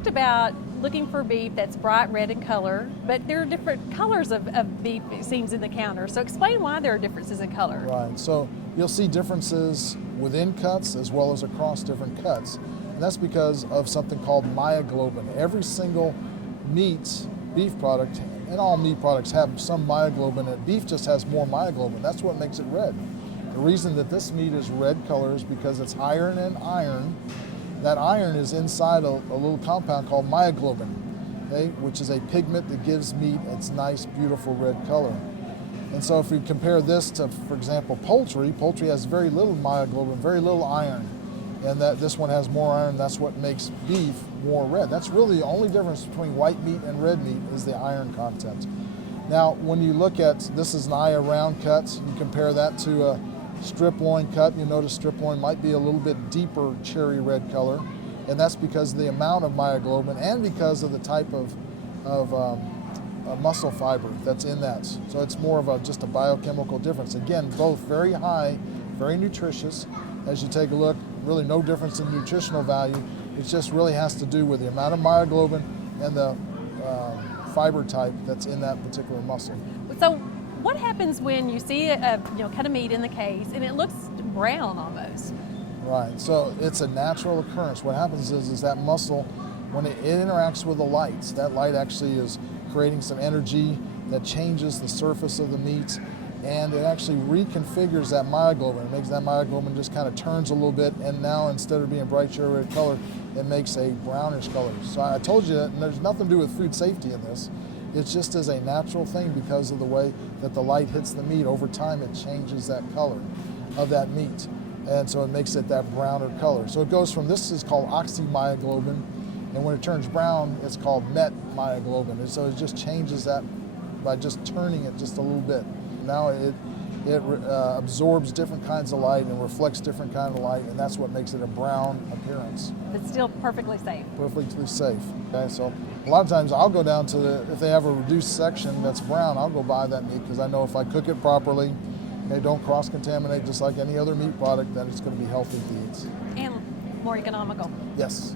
talked about looking for beef that's bright red in color, but there are different colors of beef, it seems, in the counter. So explain why there are differences in color. Right, so you'll see differences within cuts as well as across different cuts. And that's because of something called myoglobin. Every single beef product, and all meat products have some myoglobin, and beef just has more myoglobin. That's what makes it red. The reason that this meat is red color is because it's higher in iron. That iron is inside a little compound called myoglobin, okay, which is a pigment that gives meat its nice, beautiful red color. And so if we compare this to, for example, poultry has very little myoglobin, very little iron, and that this one has more iron. That's what makes beef more red. That's really the only difference between white meat and red meat is the iron content. Now, when you look at, this is an eye around cut, you compare that to a strip loin cut, you notice strip loin might be a little bit deeper cherry red color, and that's because of the amount of myoglobin and because of the type of muscle fiber that's in that. So it's more of just a biochemical difference. Again, both very high, very nutritious. As you take a look, really no difference in nutritional value. It just really has to do with the amount of myoglobin and the fiber type that's in that particular muscle. So what happens when you see a cut of meat in the case and it looks brown almost? Right, so it's a natural occurrence. What happens is that muscle, when it interacts with the light, that light actually is creating some energy that changes the surface of the meat, and it actually reconfigures that myoglobin. It makes that myoglobin just kind of turns a little bit, and now instead of being bright cherry red color, it makes a brownish color. So I told you that there's nothing to do with food safety in this. It's just as a natural thing because of the way that the light hits the meat. Over time, it changes that color of that meat. And so it makes it that browner color. So it goes from, this is called oxymyoglobin, and when it turns brown, it's called metmyoglobin. And so it just changes that by just turning it just a little bit. Now it absorbs different kinds of light and reflects different kind of light, and that's what makes it a brown appearance. It's still perfectly safe. Perfectly safe. Okay, so a lot of times I'll go down to if they have a reduced section that's brown, I'll go buy that meat because I know if I cook it properly, okay, don't cross-contaminate just like any other meat product, then it's going to be healthy to eat. And more economical. Yes.